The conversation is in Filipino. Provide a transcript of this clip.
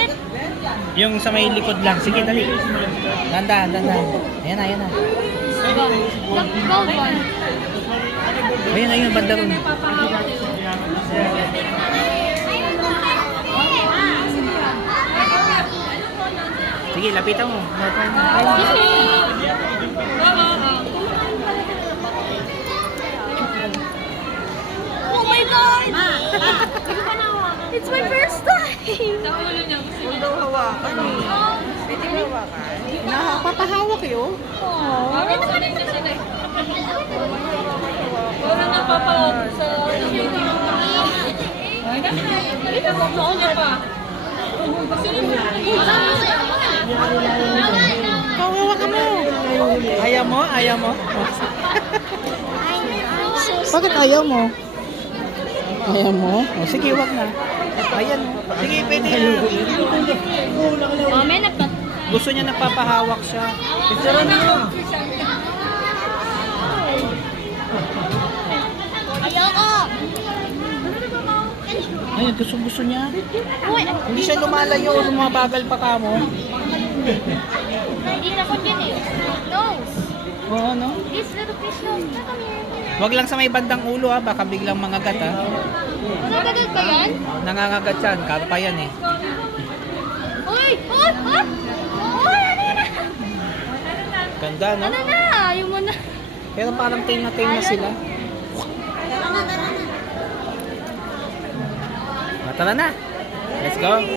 it? Yung sa may likod lang. Sige, dali. Dandan, dandan. Ayan na, ayan na. The gold one. Ayun, ayun, banda ron. Sige, lapitan mo. Oh my God! It's my first time! Huwag daw hawakan eh. Pwede hawakan. Papahawak yun. Parang napapawag sa... Hawakan mo. Ayaw mo? Ayaw mo? Bakit ayaw mo? Ayaw mo? O, sige, wag na. Ayan. Sige, pwede na. Oh, may nagpat... Gusto niya nagpapahawak siya. Ayoko! Ay, gusto niya. Uy! Hindi siya lumalayo o lumabagal pa ka mo. Hindi na ko dyan eh. Nose! Oo, no? This little fish nose. Come here. Wag lang sa may bandang ulo ha, baka biglang mangagat ha. Nagagad ba yan? Nangangagat yan, karpa yan eh. Uy! Uy! Uy! Uy! Ano na? Ganda, no? Ano na? Ayaw mo na. Pero parang tame na sila. Tara na. Let's go.